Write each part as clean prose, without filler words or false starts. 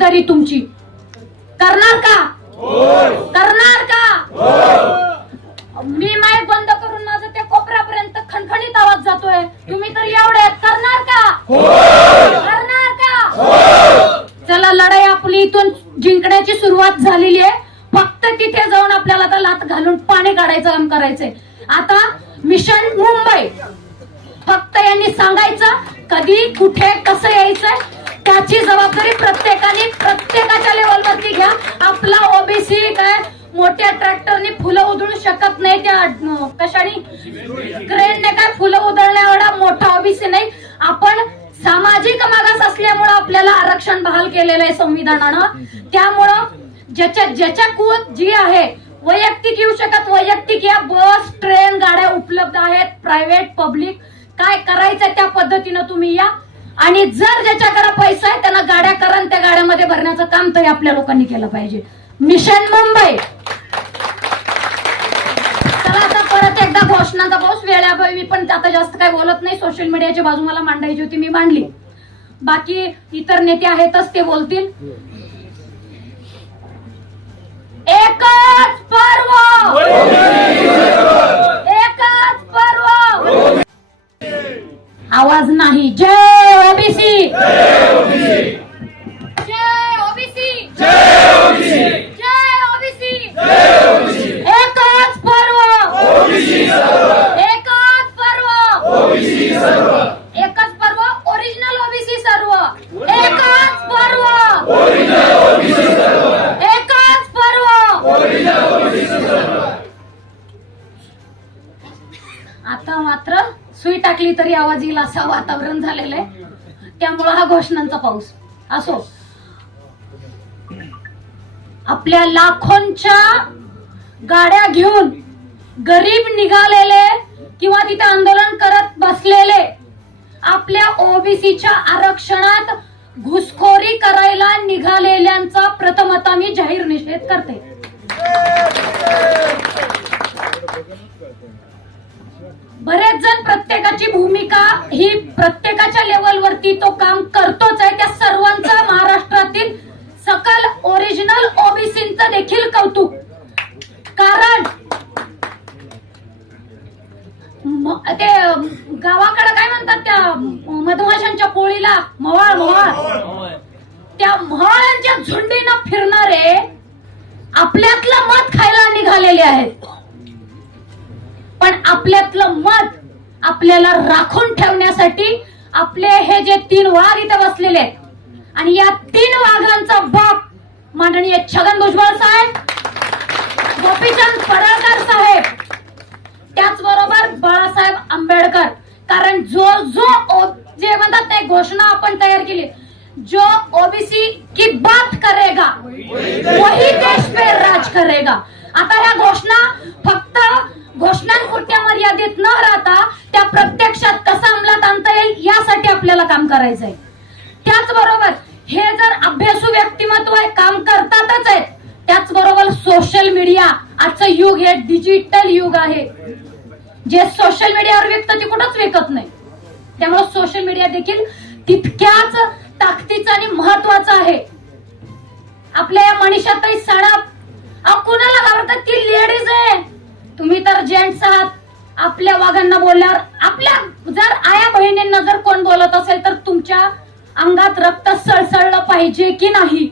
जबाबदारी तुमची. करणार का? करणार का? मी माईक बंद करून माझं त्या कोपऱ्यापर्यंत खणखणीत आवाज जातोय. तुम्ही तर एवढे करणार का? करणार का? चला, लढाई आपली इथून जिंकण्याची सुरुवात झालेली आहे. फक्त तिथे जाऊन आपल्याला आता लात घालून पाणी काढायचं काम करायचंय. आता मिशन मुंबई फक्त यांनी सांगायचं कधी कुठे कसं यायचंय, त्याची जबाबदारी प्रत्येकाच्या लेवलवरती घ्या. आपला ओबीसी काय मोठ्या ट्रॅक्टरने फुलं उधळू शकत नाही, त्या कशाने क्रेनने काय फुलं उधळण्या एवढा मोठा ओबीसी नाही. आपण सामाजिक मागास असल्यामुळं आपल्याला आरक्षण बहाल केलेलं आहे संविधानानं. त्यामुळं ज्याच्या कुवत जी आहे, वैयक्तिक येऊ शकत वैयक्तिक या. बस ट्रेन गाड्या उपलब्ध आहेत, प्रायव्हेट पब्लिक. काय करायचं त्या पद्धतीनं तुम्ही या. आणि जर ज्याच्याकडे पैसा आहे त्यांना गाड्या करा आणि त्या गाड्यामध्ये भरण्याचं काम तरी आपल्या लोकांनी केलं पाहिजे. मिशन मुंबई. चला, आता परत एकदा घोषणाचा पाऊस वेळाभावी मी पण आता जास्त काय बोलत नाही. सोशल मीडियाची बाजू मला मांडायची होती, मी मांडली. बाकी इतर नेते आहेतच, ते बोलतील. एकच पर्व, एकच पर्व. आवाज नाही. जय ओबीसी, जय ओबीसी, जय ओबीसी, जय ओबीसी. एकच पर्व, एकच पर्व, एकच पर्व, ओरिजिनल ओबीसी सर्व. एकच पर्व, एकच पर्व. आता मात्र सुई टाकली तरी आवाज येईल असं वातावरण झालेलं आहे. त्यामुळं हा घोषणांचा पाऊस असो. आपल्या लाखोंच्या गाड्या घेऊन गरीब निघालेले किंवा तिथे आंदोलन करत बसलेले आपल्या ओबीसीच्या आरक्षणात घुसखोरी करायला निघालेल्यांचा प्रथमतः मी जाहीर निषेध करते. बरेच जण प्रत्येकाची भूमिका ही प्रत्येकाच्या लेवलवरती तो काम करतोच आहे. त्या सर्वांचा महाराष्ट्रातील सकल ओरिजिनल ओबीसींचं देखील कौतुक. कारण ते गावाकडे काय म्हणतात त्या मधमाशांच्या पोळीला मवाळ मवाळ, त्या मवाळांच्या झुंडीनं फिरणारे आपल्यातलं मत खायला निघालेले आहेत. पण आपल्यातलं मत आपल्याला राखून ठेवण्यासाठी आपले हे जे 3 वाघ इथे बसलेले आहेत, आणि या 3 वाघांचा बाप माननीय छगन भुजबळ साहेब, गोपीचंद पडळकर साहेब, त्याचबरोबर बाळासाहेब आंबेडकर. कारण जे म्हणतात ते घोषणा आपण तयार केली, जो ओबीसी की बात करेगा वही देश पे राज करेगा. आता ह्या घोषणा फक्त घोषणांपुरत्या मर्यादित न राहता त्या प्रत्यक्षात कसं अंमलात आणता येईल यासाठी आपल्याला काम करायचंय. त्याचबरोबर हे जर अभ्यासू व्यक्तिमत्व आहे, काम करतातच आहेत, त्याचबरोबर सोशल मीडिया आजचं युग हे डिजिटल युग आहे. जे सोशल मीडियावर विकतं ते कुठंच विकत नाही. त्यामुळे सोशल मीडिया देखील तितक्याच ताकदीचं आणि महत्वाचं आहे. आपल्या या मनीषाताई साडप, कुणाला घाबरतात? ती लेडीज आहे, तुम्ही तर जेंट्स आहात. आपल्या वाघांना बोलल्यावर आपल्या जर आया बहिणींना जर कोण बोलत असेल तर तुमच्या अंगात रक्त सळसळलं पाहिजे की नाही?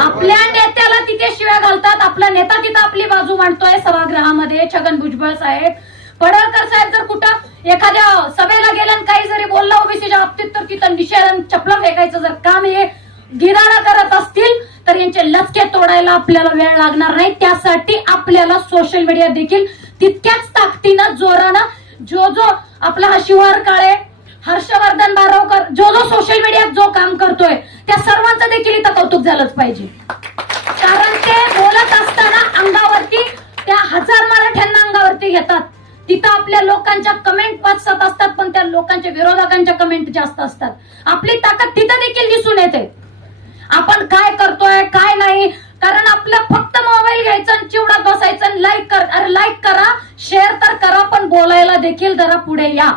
आपल्या नेत्याला तिथे शिव्या घालतात. आपला नेता तिथं आपली बाजू मांडतोय सभागृहामध्ये, छगन भुजबळ साहेब. पडळकर साहेब जर कुठं एखाद्या सभेला गेला आणि काही जरी बोलला ओबीसीच्या बाबतीत तर तिथं निषेध चपला फेकायचं जर काम हे गिराणा करत असतील तर यांचे लचके तोडायला आपल्याला वेळ लागणार नाही. त्यासाठी आपल्याला सोशल मीडिया देखील तितक्याच ताकदीनं जोरानं जो आपला हा शिवार काळे, हर्षवर्धन बारावकर, जो सोशल मीडियात जो काम करतोय त्या सर्वांचं देखील इथं कौतुक झालंच पाहिजे. कारण ते बोलत असताना अंगावरती त्या 1000 मराठ्यांना अंगावरती घेतात. तिथं आपल्या लोकांच्या कमेंट 5-7 असतात, पण त्या लोकांच्या विरोधकांच्या कमेंट जास्त असतात. आपली ताकद तिथं देखील दिसून येते. आपण काय करतोय काय नाही, कारण आपलं फक्त मोबाईल घ्यायचा आणि चिवडात बसायचं, लाईक करा, शेअर तर करा, पण बोलायला देखील जरा पुढे या.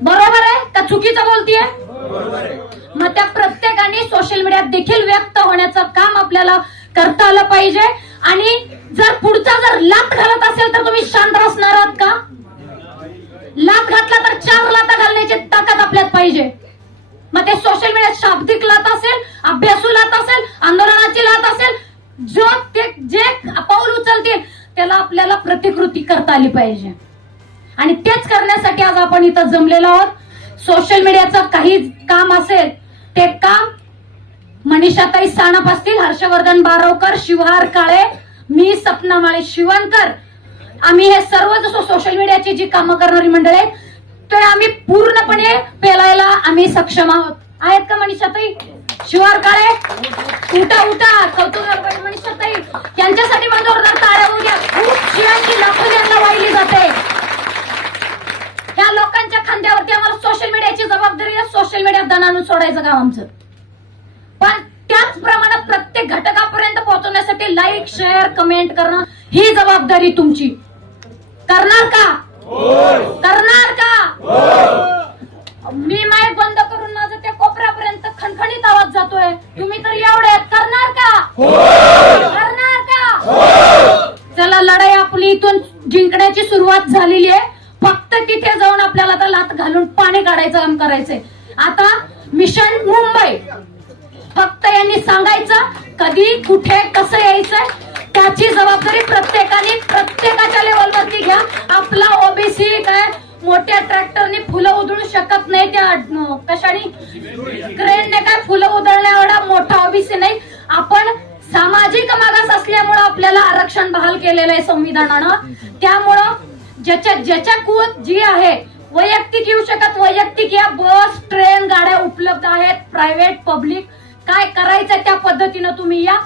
बरोबर आहे. का चुकीचं बोलतीये? मग त्या प्रत्येकाने सोशल मीडियात देखील व्यक्त होण्याचं काम आपल्याला करता आलं पाहिजे. आणि जर पुढचा जर लात घालत असेल तर तुम्ही शांत असणार आहात का? लात घातला तर 4 लाता घालण्याची ताकद आपल्यात पाहिजे. मग ते सोशल मीडियात शाब्दिक लात असेल, अभ्यासू लात असेल, आंदोलनाची लात असेल, जो ते जे पाऊल उचलतील त्याला आपल्याला प्रतिकृती करता आली पाहिजे. आणि तेच करण्यासाठी आज आपण इथं जमलेलो आहोत. सोशल मीडियाचं काही काम असेल ते काम मनीषाताई सानप असतील, हर्षवर्धन बारवकर, शिवहार काळे, मी सपना माळी शिवणकर, आम्ही हे सर्व जसं सोशल मीडियाची जी कामं करणारी मंडळी आहेत ते आम्ही पूर्णपणे पेलायला आम्ही सक्षम आहोत. आहेत का मनीषाताई? शिवहार काळे उठा उठा, कौतुक मनीषाताई यांच्यासाठी जोरदार टाळ्या होऊ द्या. खूप शिवांची लाखो यांना वाहिली जाते. या लोकांच्या खांद्यावरती आम्हाला सोशल मीडियाची जबाबदारी आहे. सोशल मीडिया दणानून सोडायचं काम आमचं. पण त्याच प्रमाणात प्रत्येक घटकापर्यंत पोहोचवण्यासाठी लाईक, शेअर, कमेंट करणं ही जबाबदारी तुमची. करणार का? करणार का? मी माईक बंद करून माझं त्या कोपऱ्यापर्यंत खणखणीत आवाज जातोय. तुम्ही तर एवढे करणार का? करणार का? चला, लढाई आपली इथून जिंकण्याची सुरुवात झालेली आहे. फक्त तिथे जाऊन आपल्याला तर लात घालून पाणी काढायचं काम करायचंय. आता मिशन मुंबई फक्त यांनी सांगायचं कधी, कुठे, कसं यायचंय त्याची जबाबदारी प्रत्येकाने प्रत्येकाच्या लेवलवरती घ्या. आपला ओबीसी काय मोठ्या ट्रॅक्टरने फुलं उधळू शकत नाही, त्या कशाने क्रेनने काय फुलं उधळण्या एवढा मोठा ओबीसी नाही. आपण सामाजिक मागास असल्यामुळं आपल्याला आरक्षण बहाल केलेलं आहे संविधानानं. त्यामुळं ज्याच्या कुवत जी आहे, वैयक्तिक येऊ शकत वैयक्तिक या. बस, ट्रेन, गाड्या उपलब्ध आहेत, प्रायव्हेट, पब्लिक. काय करायचं त्या पद्धतीनं तुम्ही या.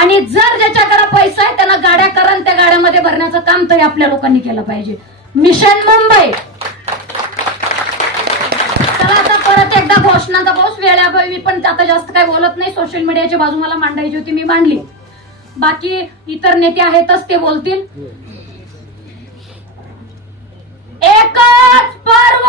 आणि जर ज्याच्याकडे पैसा आहे त्यांना गाड्या करा, त्या गाड्यामध्ये भरण्याचं काम तरी आपल्या लोकांनी केलं पाहिजे. मिशन मुंबई. चला, आता परत एकदा घोषणाचा पाऊस. वेळाभावी मी पण आता जास्त काय बोलत नाही. सोशल मीडियाची बाजू मला मांडायची होती, मी मांडली. बाकी इतर नेते आहेतच, ते बोलतील. एकच पर्व